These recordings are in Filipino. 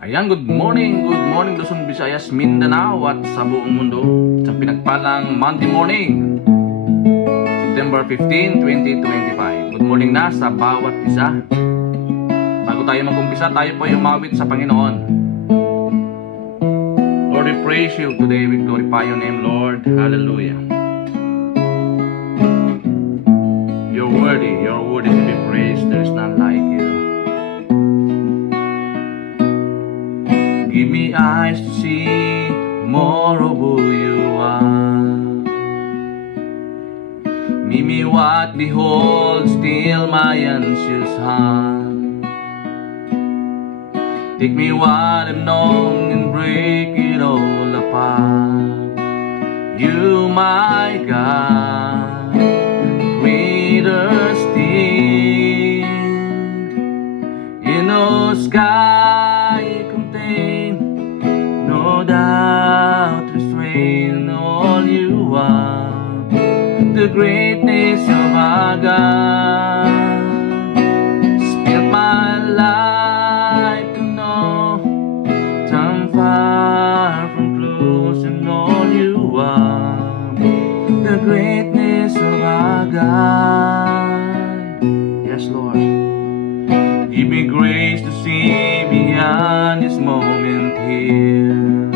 Ayan, good morning Luzon, Visayas, Mindanao at sa buong mundo. Sa pinagpalang Monday morning, September 15, 2025. Good morning na sa bawat isa. Bago tayo mag-umpisa, tayo po ay umawit sa Panginoon. Lord, we praise you today. We glorify your name, Lord. Hallelujah. You're worthy to be praised. There is none like you. Give me eyes to see more of who you are. Me what beholds still my anxious heart. Take me what I've known and break it all apart. You, my God, greater still. In the sky contain no doubt, restrain all you are. The greatness of our God. Spent my life to know, time far from close and all you are. The greatness of our God. Yes, Lord. Give me grace to see beyond this moment here,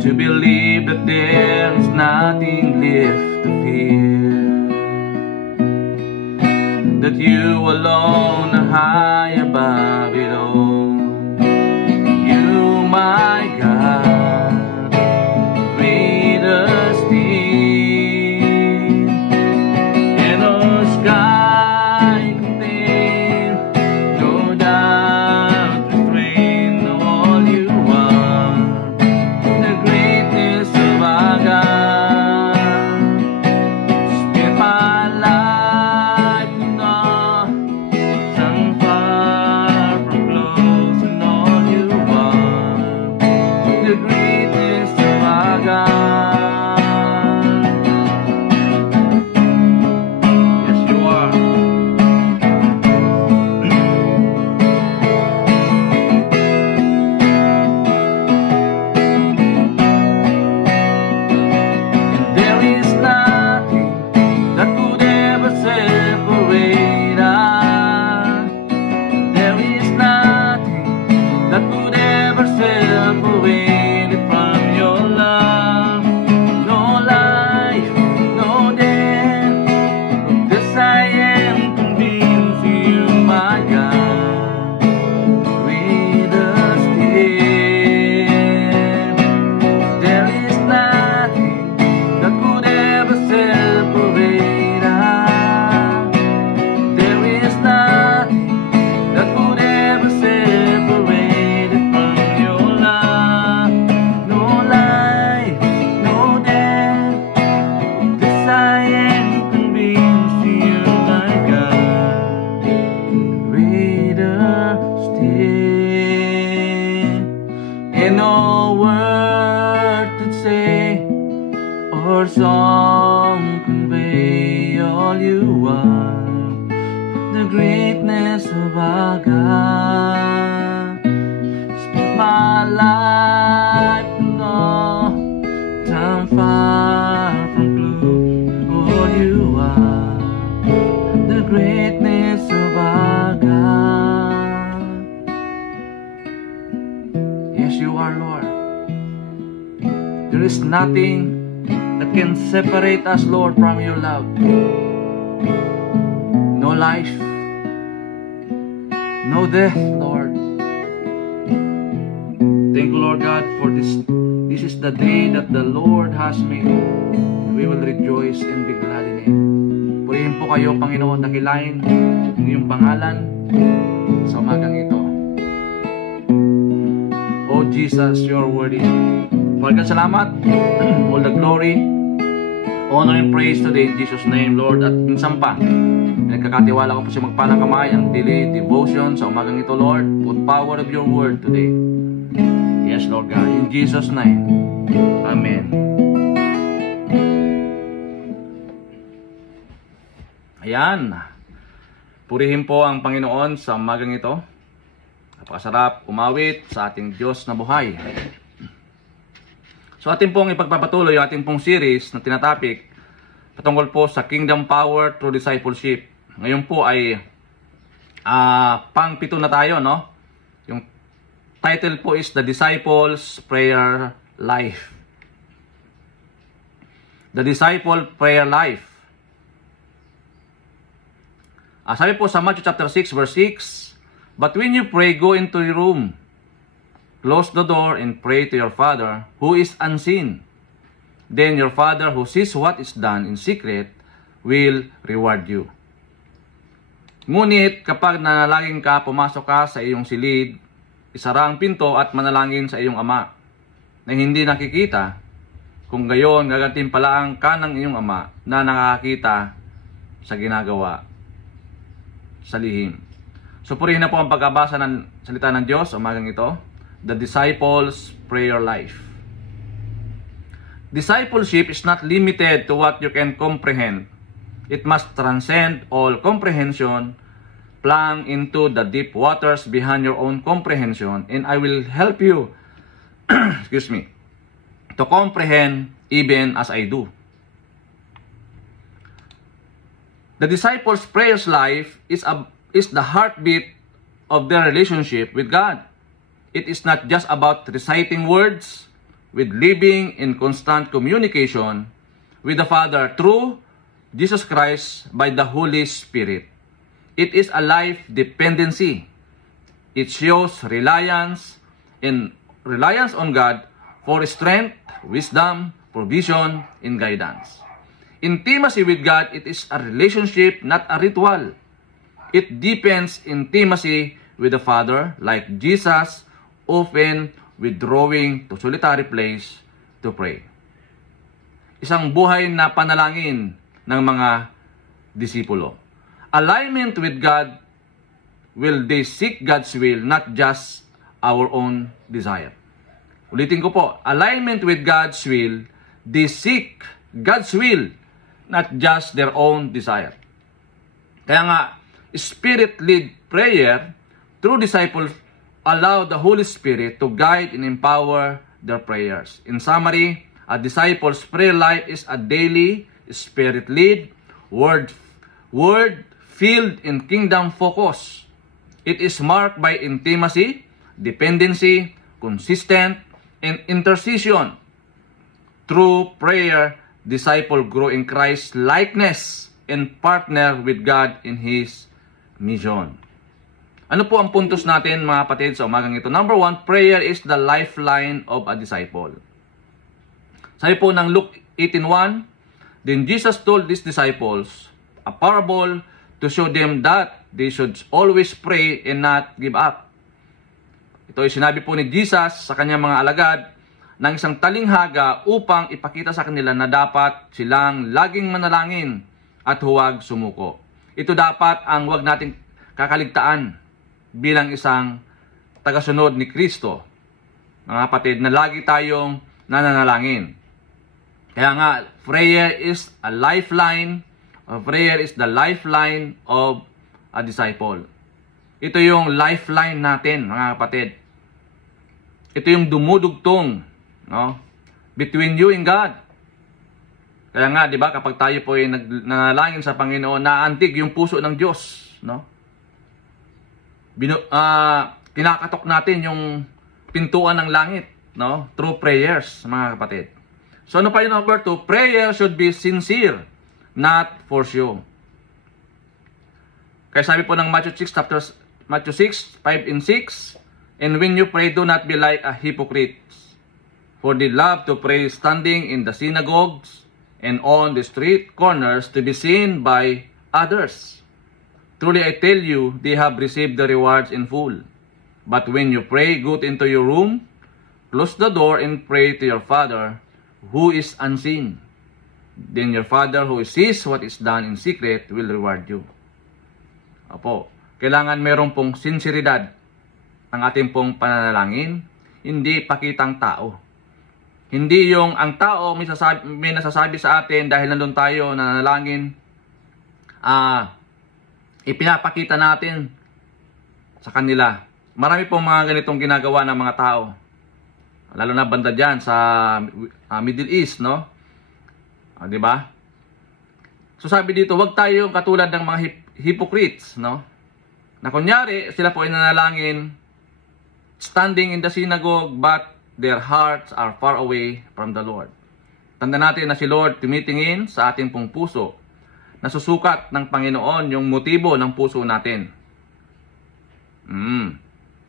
to believe that there is nothing left to fear, that you alone are high above it all. You, my God, greater still. In the sky contain no doubt, restrain all you are. The greatness of our God. Spend my life to know, some far from close and all you are. The greatness of our God. Yes, you are. And there is nothing that could ever separate us. There is nothing that could ever separate it from your love. No life, no death. Of this I am convinced, you, my God, greater still. There is nothing that could ever separate us. There is nothing that could ever separate it from your love. No life, no death. Of this I am convinced, you, my God, greater still. And no word to say or song convey all you are. The greatness of our God. Spent my life to know, time far from blue, all you are. The greatness of our God. Yes, you are, Lord. There is nothing that can separate us, Lord, from your love. No life, no death, Lord. Thank you, Lord God, for this. This is the day that the Lord has made. We will rejoice and be glad in it. Purihin po kayo, Panginoon, dakilain ang iyong pangalan sa umagang ito. Oh Jesus, you are worthy. Father, salamat. All the glory, honor and praise today in Jesus' name, Lord. At minsan pa, nagkakatiwala ko po sa magpalang kamay ang daily devotion sa umagang ito, Lord. Put power of your word today. Yes, Lord God. In Jesus' name. Amen. Ayan. Purihin po ang Panginoon sa umagang ito. Napakasarap umawit sa ating Diyos na buhay. So ating pong ipagpapatuloy yung ating pong series na tinatapik patungkol po sa Kingdom Power through Discipleship. Ngayon po ay pang-7 na tayo, no? Yung title po is The Disciples' Prayer Life. The Disciple Prayer Life. Sabi po sa Matthew chapter 6 verse 6, "But when you pray, go into your room, close the door, and pray to your Father who is unseen. Then your Father who sees what is done in secret will reward you." Ngunit kapag nanalangin ka, pumasok ka sa iyong silid, isara ang pinto at manalangin sa iyong Ama na hindi nakikita. Kung gayon, gagantimpalaan ka ng iyong Ama na nakakita sa ginagawa sa lihim. So purihin na po ang pagkabasa ng salita ng Diyos umagang ito. The Disciples' Prayer Life. Discipleship is not limited to what you can comprehend. It must transcend all comprehension, plunge into the deep waters behind your own comprehension, and I will help you excuse me, to comprehend even as I do. The disciples' prayers life is the heartbeat of their relationship with God. It is not just about reciting words, with living in constant communication with the Father through Jesus Christ by the Holy Spirit. It is a life dependency. It shows reliance on God for strength, wisdom, provision, and guidance. Intimacy with God, it is a relationship, not a ritual. It deepens intimacy with the Father, like Jesus, often withdrawing to solitary place to pray. Isang buhay na panalangin ng mga disipulo. Alignment with God, will they seek God's will, not just our own desire. Ulitin ko po, alignment with God's will, they seek God's will, not just their own desire. Kaya nga, Spirit-led prayer through disciples allow the Holy Spirit to guide and empower their prayers. In summary, a disciple's prayer life is a daily, Spirit-led, word-filled, and kingdom focus. It is marked by intimacy, dependency, consistent, and intercession. Through prayer, disciple grow in Christ's likeness and partner with God in His mission. Ano po ang puntos natin mga kapatid sa umagang ito? Number 1, prayer is the lifeline of a disciple. Sabi po ng Luke 18:1, "Then Jesus told His disciples a parable to show them that they should always pray and not give up." Ito ay sinabi po ni Jesus sa kanyang mga alagad ng isang talinghaga upang ipakita sa kanila na dapat silang laging manalangin at huwag sumuko. Ito dapat ang huwag nating kakaligtaan bilang isang tagasunod ni Kristo. Mga kapatid, na lagi tayong nananalangin. Kaya nga, prayer is a lifeline. Prayer is the lifeline of a disciple. Ito yung lifeline natin, mga kapatid. Ito yung dumudugtong, no, between you and God. Kaya nga, di ba, kapag tayo po ay nanalangin sa Panginoon, naantig yung puso ng Diyos, no? Kinakatok natin yung pintuan ng langit, no? Through prayers, mga kapatid. So ano pa yung number 2? Prayer should be sincere, not for show. Kaya sabi po ng Matthew 6:5 and 6, "And when you pray, do not be like a hypocrites, for they love to pray standing in the synagogues and on the street corners to be seen by others. Truly I tell you, they have received the rewards in full. But when you pray, go into your room, close the door, and pray to your Father who is unseen. Then your Father who sees what is done in secret will reward you." Opo, kailangan meron pong sinseridad ang ating pong pananalangin, hindi pakitang tao. Hindi yung ang tao may nasasabi sa atin dahil nandun tayo nanalangin, ipinapakita natin sa kanila marami pong mga ganitong ginagawa ng mga tao. Lalo na banda dyan sa Middle East, no? Di ba? So sabi dito, wag tayo katulad ng mga hypocrites, no? Na kunyari, sila po ay nanalangin, standing in the synagogue, but their hearts are far away from the Lord. Tanda natin na si Lord tumitingin sa ating pong puso. Nasusukat ng Panginoon yung motibo ng puso natin.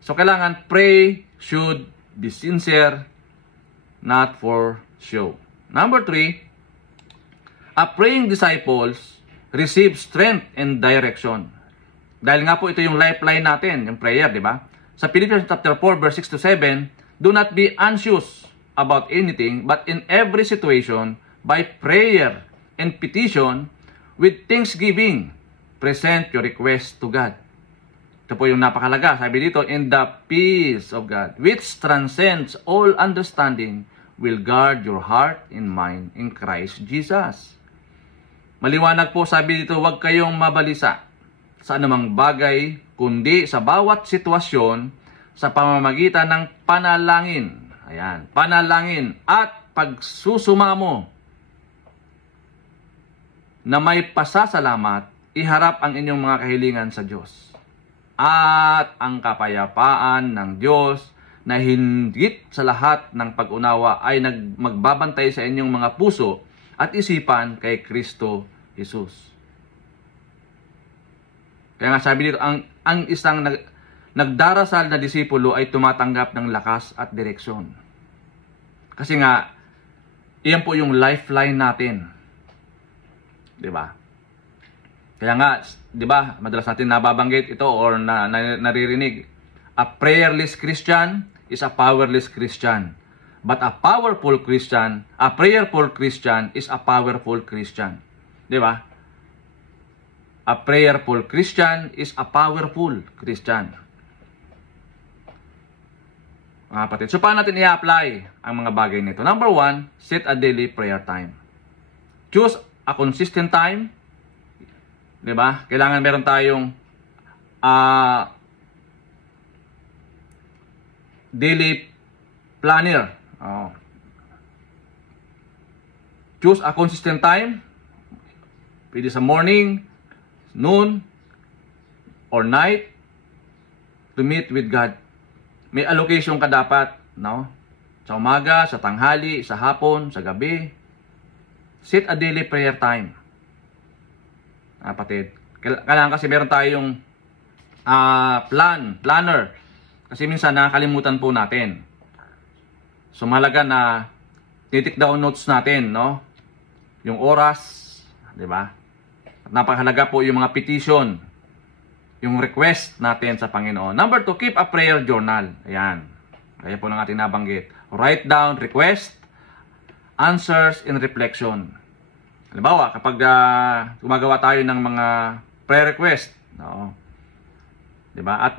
So kailangan pray should be sincere, not for show. Number 3, a praying disciples receive strength and direction. Dahil nga po ito yung lifeline natin, yung prayer, di ba? Sa Philippians chapter 4 verse 6 to 7, do not be anxious about anything, but in every situation, by prayer and petition, with thanksgiving, present your request to God. Ito po yung napakalaga. Sabi dito, in the peace of God, which transcends all understanding, will guard your heart and mind in Christ Jesus. Maliwanag po, sabi dito, huwag kayong mabalisa sa anumang bagay, kundi sa bawat sitwasyon, sa pamamagitan ng panalangin. Ayan, panalangin at pagsusumamo na may pasasalamat, iharap ang inyong mga kahilingan sa Diyos. At ang kapayapaan ng Diyos na higit sa lahat ng pag-unawa ay magbabantay sa inyong mga puso at isipan kay Kristo Jesus. Kaya nga sabi dito, ang isang nagdarasal na disipulo ay tumatanggap ng lakas at direksyon. Kasi nga, iyan po yung lifeline natin. Diba? Kaya nga, di ba, madalas natin nababanggit ito or naririnig. A prayerless Christian is a powerless Christian. But a powerful Christian, a prayerful Christian is a powerful Christian. Di ba? A prayerful Christian is a powerful Christian. Mga kapatid. So, paano natin i-apply ang mga bagay nito? Number 1, set a daily prayer time. Choose a consistent time. Diba? Kailangan meron tayong daily planner. Choose a consistent time. Pwede sa morning, noon, or night to meet with God. May allocation ka dapat, no? Sa umaga, sa tanghali, sa hapon, sa gabi. Set a daily prayer time. Kapatid. Kailangan kasi meron tayong planner. Kasi minsan nakakalimutan po natin. So mahalaga na titik down notes natin, no? Yung oras, di ba? At napakahalaga po yung mga petition, yung request natin sa Panginoon. Number 2, keep a prayer journal. Ayan. Kaya po nang ating nabanggit. Write down request, answers, and reflection. Halimbawa, kapag gumagawa tayo ng mga prayer request, no? 'Di ba? At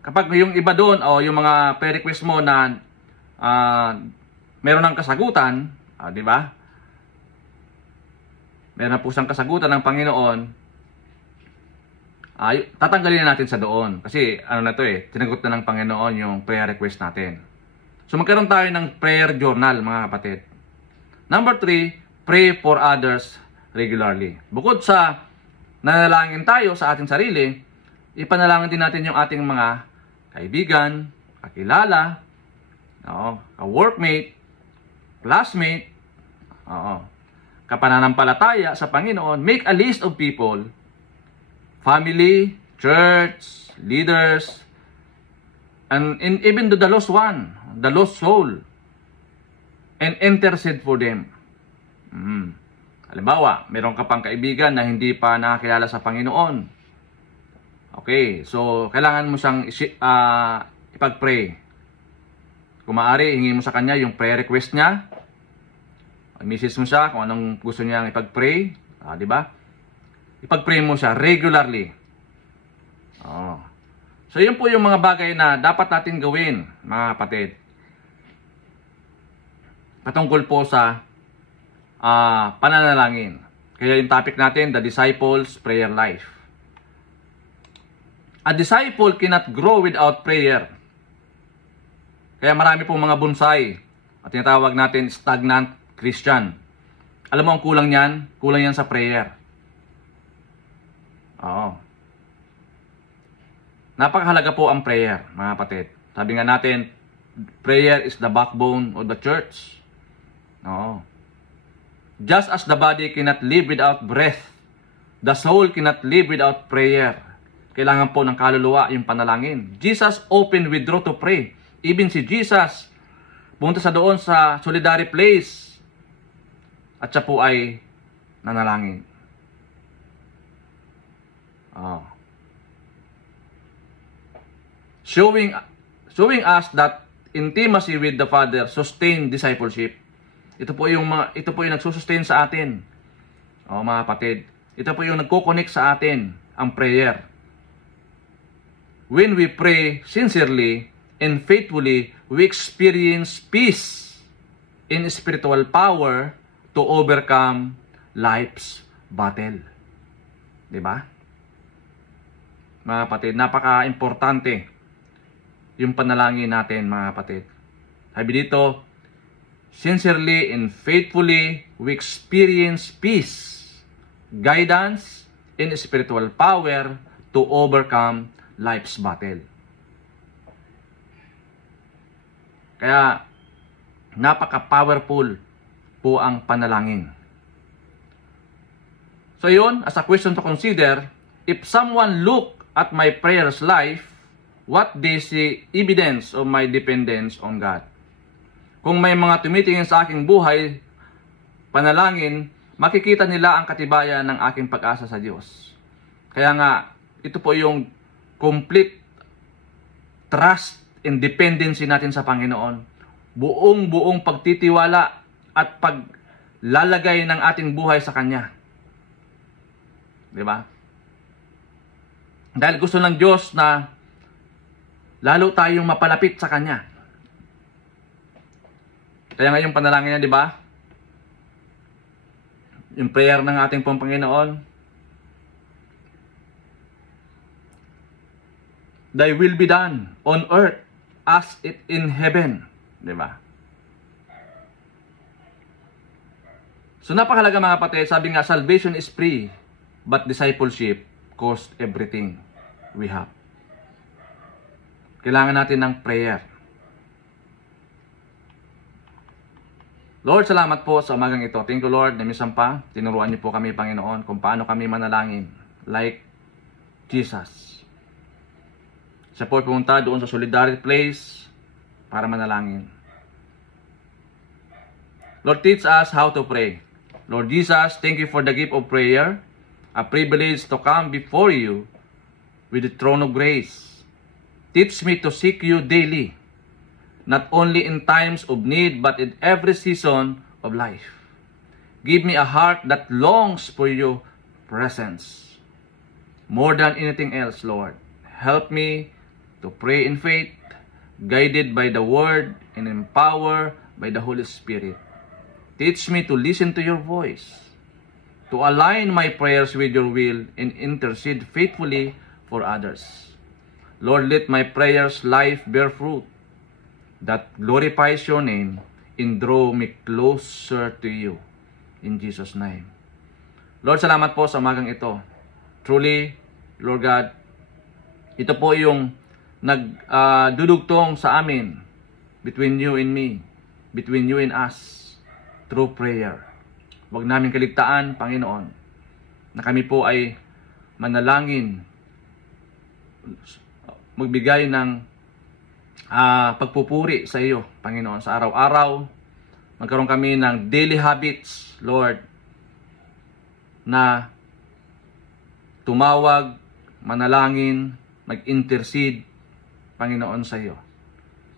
kapag yung iba doon o yung mga prayer request mo na meron ng kasagutan, 'di ba? Meron na po siyang kasagutan ng Panginoon. Tatanggalin na natin sa doon kasi ano na 'to tinagot na ng Panginoon yung prayer request natin. So magkaroon tayo ng prayer journal, mga kapatid. Number 3, pray for others regularly. Bukod sa nanalangin tayo sa ating sarili, ipanalangin din natin yung ating mga kaibigan, kakilala, ka-workmate, classmate, kapananampalataya sa Panginoon. Make a list of people, family, church, leaders, and even the lost one, the lost soul, and intercede for them. Halimbawa, meron ka pang kaibigan na hindi pa nakakilala sa Panginoon. Okay, so kailangan mo siyang ipag-pray. Kung maaari, hingin mo sa kanya yung prayer request niya. I-message mo siya kung anong gusto niyang ipag-pray. Di ba? Ipag-pray mo siya regularly. So, yun po yung mga bagay na dapat natin gawin, mga kapatid. Patungkol po sa pananalangin. Kaya yung topic natin, the disciples' prayer life. A disciple cannot grow without prayer. Kaya marami pong mga bonsai at tinatawag natin stagnant Christian. Alam mo ang kulang niyan? Kulang yan sa prayer. Oo. Napakahalaga po ang prayer, mga kapatid. Sabi nga natin, prayer is the backbone of the church. Oo. Just as the body cannot live without breath, the soul cannot live without prayer. Kailangan po ng kaluluwa yung panalangin. Jesus opened withdraw to pray. Even si Jesus, pumunta sa doon sa solitary place at siya po ay nanalangin. Oh. Showing us that intimacy with the Father sustain discipleship. Ito po yung nagsusustain sa atin. Oh, mga kapatid, ito po yung nagko-connect sa atin, ang prayer. When we pray sincerely and faithfully, we experience peace in spiritual power to overcome life's battle. Diba? Mga kapatid, napaka-importante yung panalangin natin, mga kapatid. Sabi dito, sincerely and faithfully, we experience peace, guidance, and spiritual power to overcome life's battle. Kaya, napaka-powerful po ang panalangin. So yun, as a question to consider, if someone look at my prayers life, what they see evidence of my dependence on God. Kung may mga tumitingin sa aking buhay, panalangin, makikita nila ang katibayan ng aking pag-asa sa Diyos. Kaya nga, ito po yung complete trust and dependency natin sa Panginoon. Buong pagtitiwala at paglalagay ng ating buhay sa Kanya. Diba? Dahil gusto ng Diyos na lalo tayong mapalapit sa Kanya. Kaya nga yung panalangin niya, di ba? Yung prayer ng ating pong Panginoon, Thy will be done on earth as it in heaven. Di ba? So napakalaga mga kapatid, sabi nga, salvation is free, but discipleship costs everything we have. Kailangan natin ng prayer. Lord, salamat po sa umagang ito. Thank you, Lord, na minsan pa, tinuruan niyo po kami, Panginoon, kung paano kami manalangin like Jesus. Siya po pumunta doon sa solitary place para manalangin. Lord, teach us how to pray. Lord Jesus, thank you for the gift of prayer, a privilege to come before you with the throne of grace. Teach me to seek you daily, not only in times of need, but in every season of life. Give me a heart that longs for your presence. More than anything else, Lord, help me to pray in faith, guided by the Word and empowered by the Holy Spirit. Teach me to listen to your voice, to align my prayers with your will, and intercede faithfully for others. Lord, let my prayers life bear fruit that glorifies your name and draw me closer to you. In Jesus' name. Lord, salamat po sa umagang ito. Truly, Lord God, ito po yung nagdudugtong sa amin between you and me, between you and us, through prayer. Huwag namin kaligtaan, Panginoon, na kami po ay manalangin, magbigay ng pagpupuri sa iyo, Panginoon, sa araw-araw. Magkaroon kami ng daily habits, Lord, na tumawag, manalangin, mag-intercede, Panginoon, sa iyo.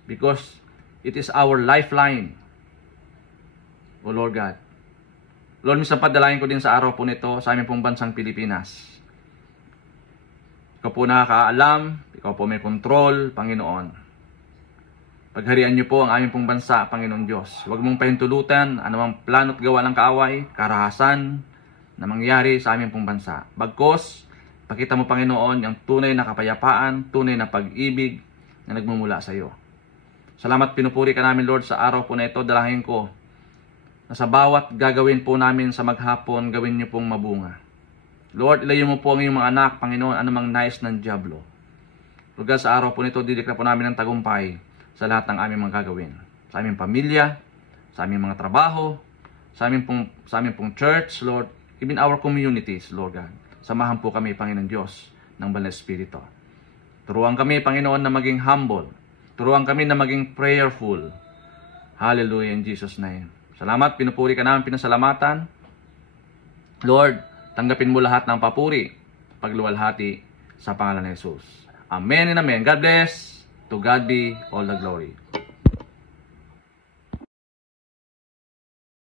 Because it is our lifeline, O Lord God. Lord, minsan padalayan ko din sa araw po nito sa aming pong bansang Pilipinas. Ikaw po nakakaalam, ikaw po may control, Panginoon. Pagharian niyo po ang aming pong bansa, Panginoon Diyos. Huwag mong pahintulutan anumang plano at gawa ng kaaway, karahasan na mangyari sa aming pong bansa. Bagkos, Pakita mo, Panginoon, yung tunay na kapayapaan, tunay na pag-ibig na nagmumula sa iyo. Salamat, pinupuri ka namin, Lord, sa araw po na ito. Dalahin ko na sa bawat gagawin po namin sa maghapon, gawin niyo pong mabunga. Lord, ilayo mo po ang iyong mga anak, Panginoon, anumang nais ng diablo. Lord God, sa araw po nito, didikla po namin ng tagumpay sa lahat ng aming mga gagawin. Sa aming pamilya, sa aming mga trabaho, sa aming pong church, Lord, even our communities, Lord God. Samahan po kami, Panginoon Diyos, ng Banal na Espiritu. Turuan kami, Panginoon, na maging humble. Turuan kami na maging prayerful. Hallelujah, in Jesus' name. Salamat, pinupuri ka namin, pinasalamatan. Lord, tanggapin mo lahat ng papuri, pagluwalhati sa pangalan ni Jesus. Amen and amen. God bless. To God be all the glory.